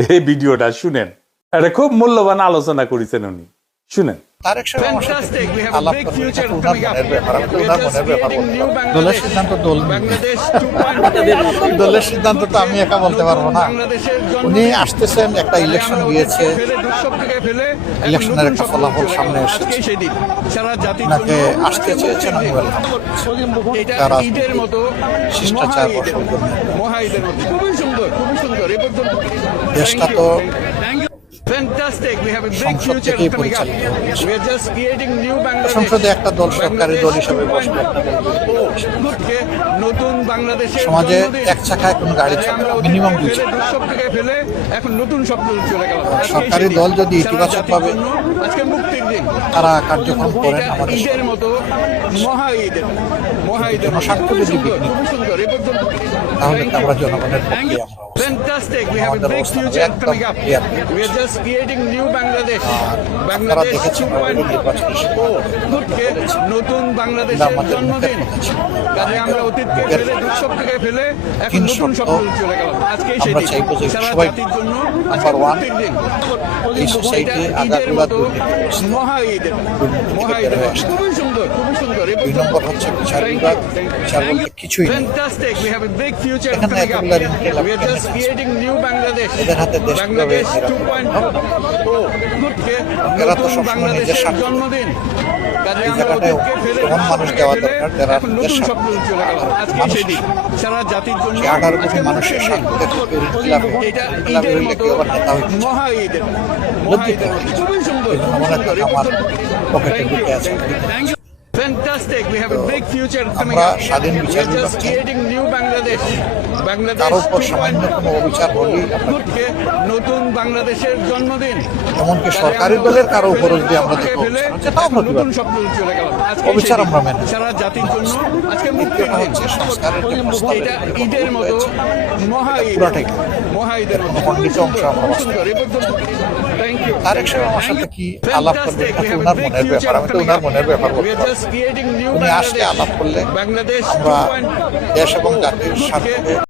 এই ভিডিওটা শুনেন, এটা খুব মূল্যবান আলোচনা করেছেন উনি, শুনেন। দলের সিদ্ধান্ত দলের সিদ্ধান্ত তো আমি একা বলতে পারবো না। উনি আসতেছেন, একটা ইলেকশন গিয়েছে, ইলেকশনের একটা ফলাফল সামনে এসেছে, ওনাকে আসতে চেয়েছেন, আমি শিষ্টাচার দেশটা তো সংসদ থেকেই পরিচালিত হচ্ছে। সংসদে একটা দল সরকারি দল হিসেবে বসবে, সমাজে এক চাকায় কোনো গাড়ি চলে না, মিনিমাম দুই চাকা। সরকারি দল যদি ইতিবাচকভাবে তারা কার্যক্রম করেন আমাদের জনস্বার্থ যদি বিঘ্নিত, তাহলে আমরা জনগণের পক্ষে আপনারা দেখেছেন নতুন বাংলাদেশের জন্মদিন, কাজে আমরা অতীতকে ফেলে দুঃস্বপ্ন থেকে ফেলে এখন নতুন স্বপ্ন চলে গেলাম। আজকে এই সারা জাতির জন্য আজকে মুক্তির দিন, এই সোসাইটি আগাগোড়া মহা ঈদের খুবই সুন্দর, খুবই সুন্দর। 2 নম্বর হচ্ছে বিচার বিভাগ, বিচার বলতে কিছুই নেই। Fantastic, we have a big future এখানে coming up. একেবারে ইনকিলাব We are just creating new Bangladesh. এদের হাতে দেশ কিভাবে Bangladesh 2.0 এরা তো নতুন সবসময় নিজের বাংলাদেশের স্বার্থ, জন্মদিন, কাজে এই আমরা জায়গাটায় অতীতকে ফেলে এমন মানুষ দেওয়া দরকার যারা এখন নিজের নতুন স্বার্থ, স্বপ্ন চলে গেল। আজকে সেই দিন সারা জাতির জন্য 18 কোটি আজকে মানুষের মুক্তির দিন। স্বার্থ দেখে ইনকিলাব এটা ইনকিলাব ঈদের হইলে মতো কেউ আবার নেতা হইতে চায়। মহা ঈদের লজ্জিত। খুবই সুন্দর, এমন একটা আমার পকেটে ঢুকে আছে। Thank you. Fantastic. We have a big future coming আমরা up. স্বাধীন We বিচার are বিভাগ just চাই। creating new Bangladesh. Bangladesh কারো উপর সামান্য কোনো অবিচার হলেই কে নতুন বাংলাদেশের জন্মদিন, এমনকি সরকারি দলের কারো উপরও যদি আমরা দেখবো, সেটাও আমরা নতুন স্বপ্ন চলে গেল। আজকে অবিচার সেই দিন আমরা মেনে সারা জাতির জন্য আজকে মুক্তির দ্বিতীয়টা দিন। হচ্ছে সংস্কারের যে প্রস্তাব, এটা ঈদের মতো মহা ঈদ, পুরাটাই মহা ঈদের মতো খণ্ডিত অংশ আমরা খুব সুন্দর। এই পর্যন্ত থ্যাংক ইউ। তারেক সাহেব আমার সাথে কি আলাপ করবেন, এটা তো ওনার মনের ব্যাপার, আমি তো ওনার মনের ব্যাপার We বলতে are পারবো। just creating new উনি আসলে Bangladesh. আলাপ করলে Bangladesh আমরা 2.0 দেশ এবং জাতির স্বার্থে